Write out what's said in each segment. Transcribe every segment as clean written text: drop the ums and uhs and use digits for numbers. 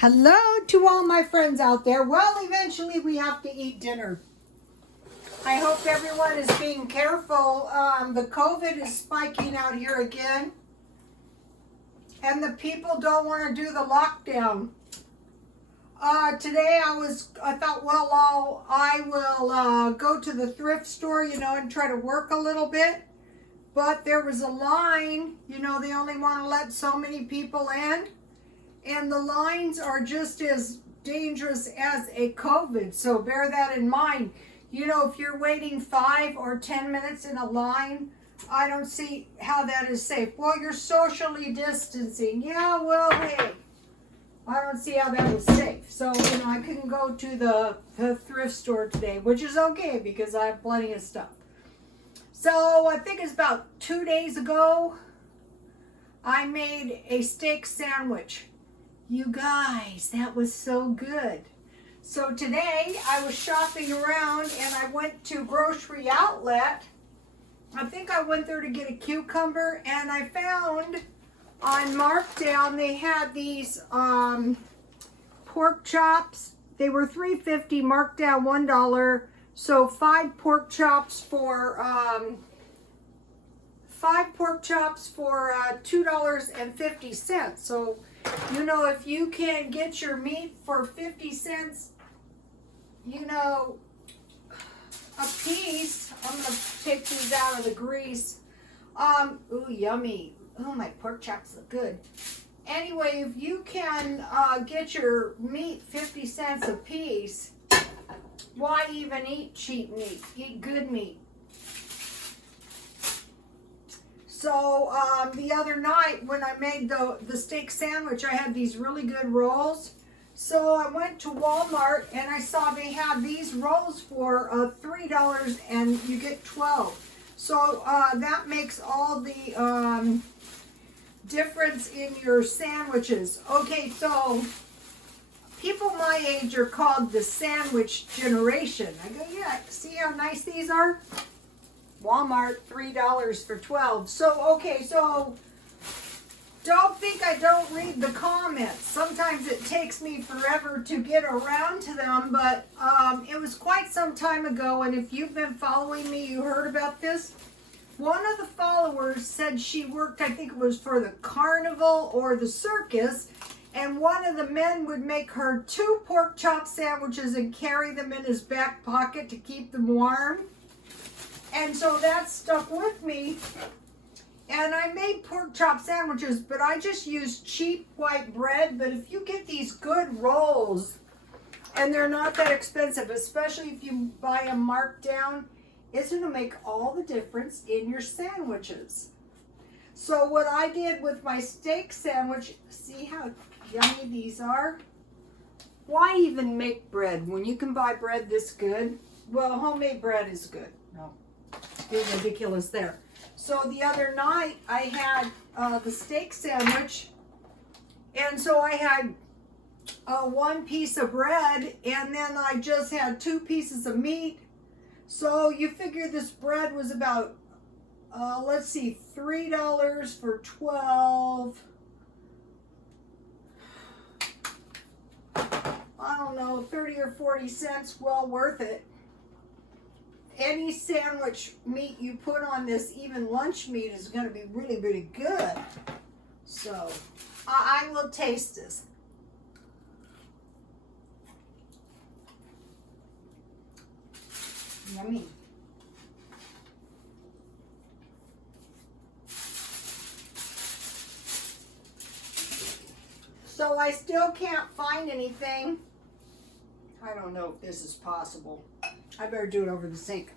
Hello to all my friends out there. Well, eventually we have to eat dinner. I hope everyone is being careful. The COVID is spiking out here again. And the people don't want to do the lockdown. Today I thought, well, I will go to the thrift store, and try to work a little bit. But there was a line, they only want to let so many people in. And the lines are just as dangerous as a COVID, so bear that in mind. If you're waiting 5 or 10 minutes in a line, I don't see how that is safe. Well, you're socially distancing. Yeah, well, hey, I don't see how that was safe. So, I couldn't go to the thrift store today, which is okay because I have plenty of stuff. So, I think it's about 2 days ago, I made a steak sandwich. You guys, that was so good. So today I was shopping around and I went to Grocery Outlet. I think I went there to get a cucumber and I found on markdown they had these pork chops. They were $3.50, marked down $1. So 5 pork chops for $2.50. So if you can get your meat for 50 cents, a piece. I'm going to take these out of the grease. Ooh, yummy. Oh, my pork chops look good. Anyway, if you can get your meat 50 cents a piece, why even eat cheap meat? Eat good meat. So the other night when I made the steak sandwich, I had these really good rolls. So I went to Walmart and I saw they had these rolls for $3 and you get 12. So that makes all the difference in your sandwiches. Okay, so people my age are called the sandwich generation. I go, yeah, see how nice these are? Walmart, $3 for 12. So, okay, so don't think I don't read the comments. Sometimes it takes me forever to get around to them, but it was quite some time ago, and if you've been following me, you heard about this. One of the followers said she worked, I think it was for the carnival or the circus, and one of the men would make her 2 pork chop sandwiches and carry them in his back pocket to keep them warm. And so that stuck with me. And I made pork chop sandwiches, but I just used cheap white bread. But if you get these good rolls, and they're not that expensive, especially if you buy them marked down, it's going to make all the difference in your sandwiches. So what I did with my steak sandwich, see how yummy these are? Why even make bread when you can buy bread this good? Well, homemade bread is good. No. Being ridiculous there. So the other night I had the steak sandwich, and so I had 1 piece of bread, and then I just had 2 pieces of meat. So you figure this bread was about let's see, $3 for 12. I don't know, 30 or 40 cents, well worth it. Any sandwich meat you put on this, even lunch meat, is going to be really, really good. So, I will taste this. Yummy. So, I still can't find anything. I don't know if this is possible. I better do it over the sink.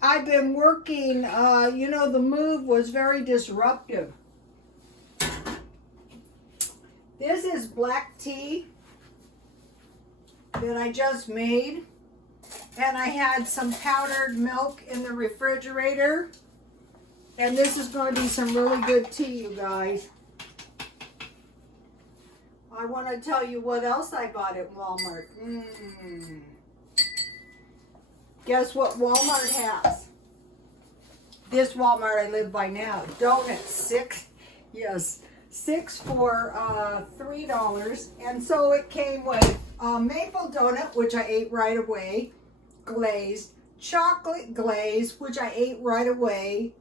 I've been working, the move was very disruptive. This is black tea that I just made. And I had some powdered milk in the refrigerator. And this is going to be some really good tea, you guys. I want to tell you what else I bought at Walmart. Guess what Walmart has? This Walmart I live by now. Donuts. Yes. 6 for $3. And so it came with maple donut, which I ate right away, glazed, chocolate glaze, which I ate right away,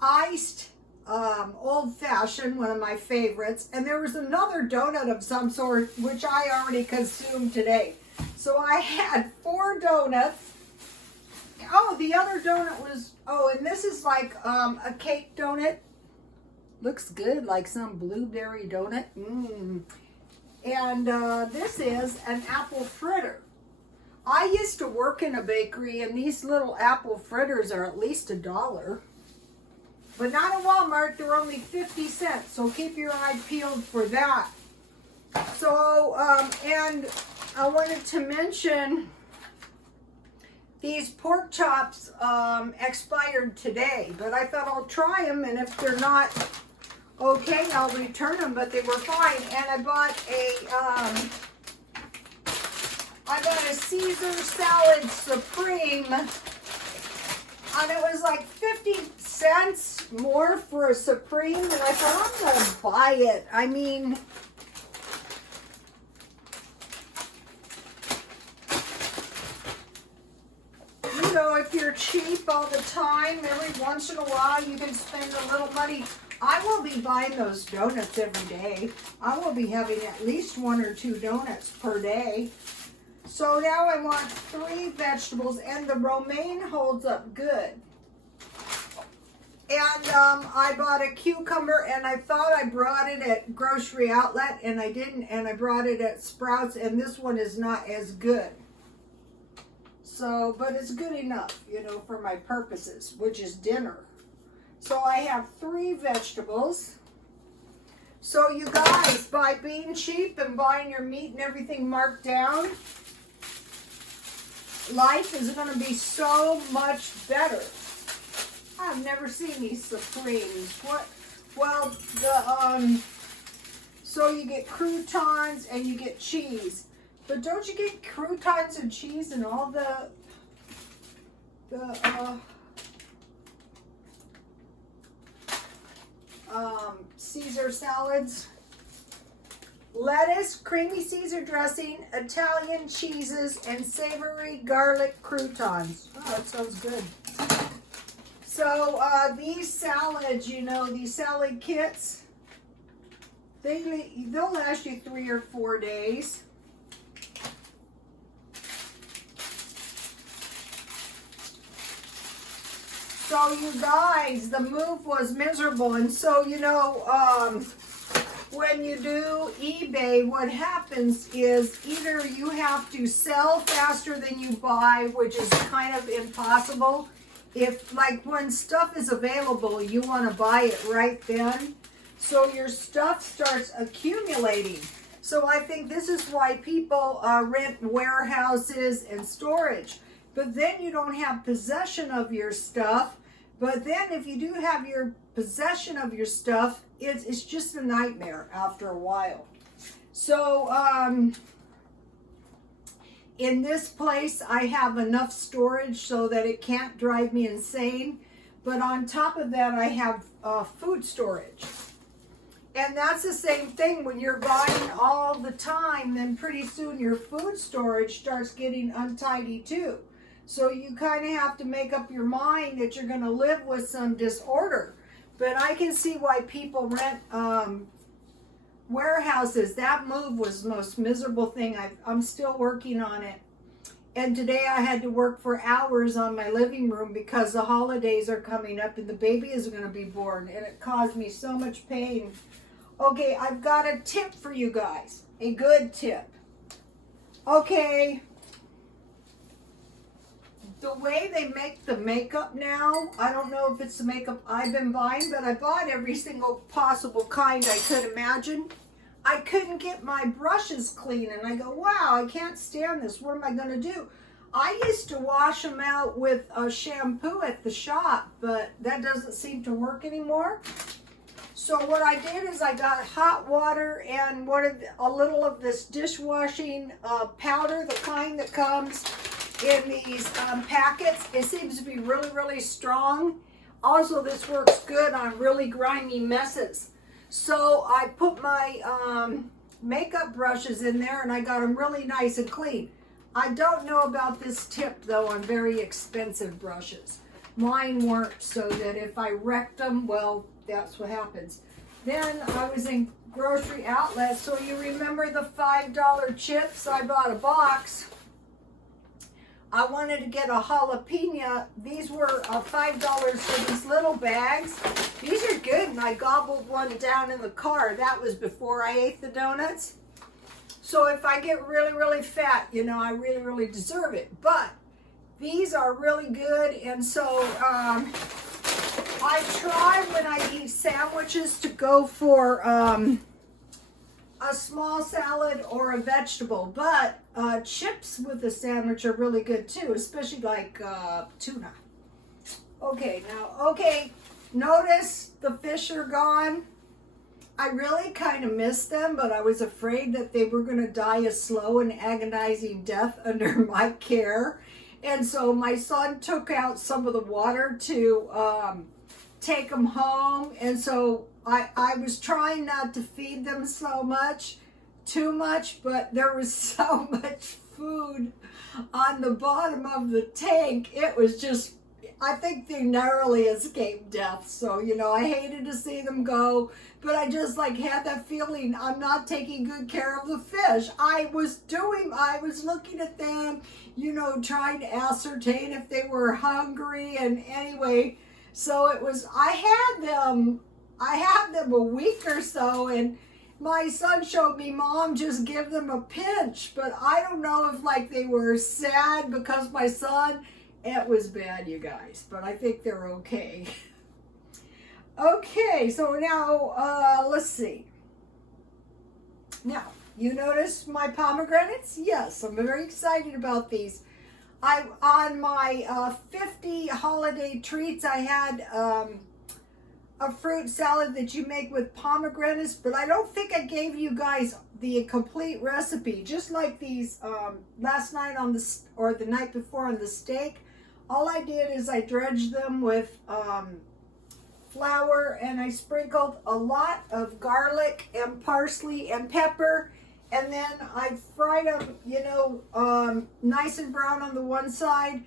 iced old-fashioned, one of my favorites, and there was another donut of some sort which I already consumed today. So I had 4 donuts. Oh, the other donut was, oh, and this is like a cake donut. Looks good, like some blueberry donut. And this is an apple fritter. I used to work in a bakery, and these little apple fritters are at least $1. But not at Walmart, they're only 50 cents, so keep your eye peeled for that. So, and I wanted to mention these pork chops expired today, but I thought I'll try them, and if they're not okay, I'll return them, but they were fine. And I bought a Caesar salad supreme, and it was like 50 cents more for a supreme, and I thought, I'm gonna buy it. I mean, you know, if you're cheap all the time, every once in a while you can spend a little money. I will be buying those donuts every day. I will be having at least 1 or 2 donuts per day. So now I want 3 vegetables, and the romaine holds up good. And I bought a cucumber, and I thought I brought it at Grocery Outlet, and I didn't, and I brought it at Sprouts, and this one is not as good. So, but it's good enough, you know, for my purposes, which is dinner. So I have 3 vegetables. So you guys, by being cheap and buying your meat and everything marked down, life is going to be so much better. I've never seen these Supremes. What? Well, so you get croutons and you get cheese. But don't you get croutons and cheese and all the Caesar salads? Lettuce, creamy Caesar dressing, Italian cheeses, and savory garlic croutons. Oh, that sounds good. So these salads, you know, these salad kits, they'll last you 3 or 4 days. So you guys, the move was miserable, and so, you know, when you do eBay, what happens is either you have to sell faster than you buy, which is kind of impossible. If, like, when stuff is available, you want to buy it right then. So your stuff starts accumulating. So I think this is why people rent warehouses and storage. But then you don't have possession of your stuff. But then if you do have your possession of your stuff, it's just a nightmare after a while. So in this place, I have enough storage so that it can't drive me insane. But on top of that, I have food storage. And that's the same thing when you're buying all the time, then pretty soon your food storage starts getting untidy too. So you kind of have to make up your mind that you're going to live with some disorder. But I can see why people rent warehouses. That move was the most miserable thing. I'm still working on it. And today I had to work for hours on my living room because the holidays are coming up and the baby is going to be born. And it caused me so much pain. Okay, I've got a tip for you guys. A good tip. Okay. The way they make the makeup now, I don't know if it's the makeup I've been buying, but I bought every single possible kind I could imagine. I couldn't get my brushes clean, and I go, wow, I can't stand this. What am I going to do? I used to wash them out with a shampoo at the shop, but that doesn't seem to work anymore. So what I did is I got hot water and a little of this dishwashing powder, the kind that comes in these packets. It seems to be really, really strong. Also, this works good on really grimy messes. So I put my makeup brushes in there and I got them really nice and clean. I don't know about this tip though on very expensive brushes. Mine weren't, so that if I wrecked them, well, that's what happens. Then I was in grocery outlet, so you remember the $5 chips? I bought a box. I wanted to get a jalapeno. These were $5 for these little bags. These are good, and I gobbled one down in the car. That was before I ate the donuts. So if I get really, really fat, you know, I really, really deserve it. But these are really good, and so I try when I eat sandwiches to go for a small salad or a vegetable, but chips with a sandwich are really good too, especially like tuna. Okay, notice the fish are gone. I really kind of missed them, but I was afraid that they were going to die a slow and agonizing death under my care. And so my son took out some of the water to take them home. And so I was trying not to feed them too much, but there was so much food on the bottom of the tank. It was just, I think they narrowly escaped death. So, you know, I hated to see them go, but I just like had that feeling I'm not taking good care of the fish. I was looking at them, you know, trying to ascertain if they were hungry. And anyway, so it was, I had them a week or so, and my son showed me, Mom, just give them a pinch. But I don't know if like they were sad because my son, it was bad, you guys, but I think they're okay. Okay, so now let's see. Now, you notice my pomegranates? Yes, I'm very excited about these. On my 50 holiday treats, I had a fruit salad that you make with pomegranates, but I don't think I gave you guys the complete recipe. Just like these last night or the night before on the steak, all I did is I dredged them with flour, and I sprinkled a lot of garlic and parsley and pepper, and then I fried them, you know, nice and brown on the one side.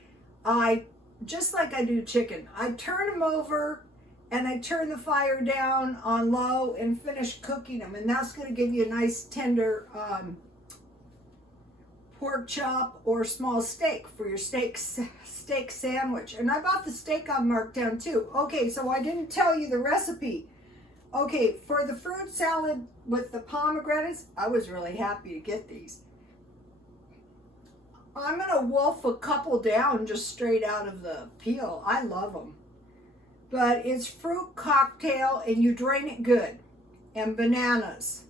Just like I do chicken, I turn them over and I turn the fire down on low and finish cooking them, and that's going to give you a nice tender pork chop or small steak for your steak sandwich. And I bought the steak on Markdown too. Okay, so I didn't tell you the recipe. Okay, for the fruit salad with the pomegranates, I was really happy to get these. I'm gonna wolf a couple down just straight out of the peel. I love them. But it's fruit cocktail, and you drain it good. And bananas.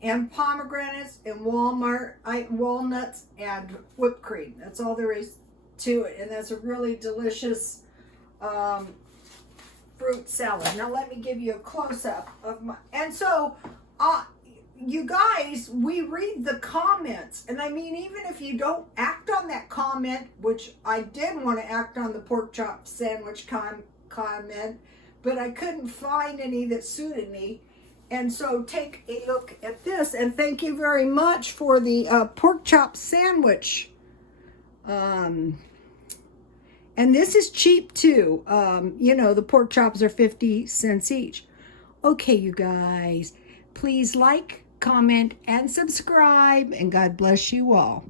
And pomegranates and walnuts and whipped cream. That's all there is to it. And that's a really delicious fruit salad. Now let me give you a close-up of my, and so you guys, we read the comments, and I mean, even if you don't act on that comment, which I did want to act on the pork chop sandwich comment, but I couldn't find any that suited me. And so take a look at this, and thank you very much for the pork chop sandwich. And this is cheap too. You know, the pork chops are 50 cents each. Okay, you guys, please like, comment, and subscribe, and God bless you all.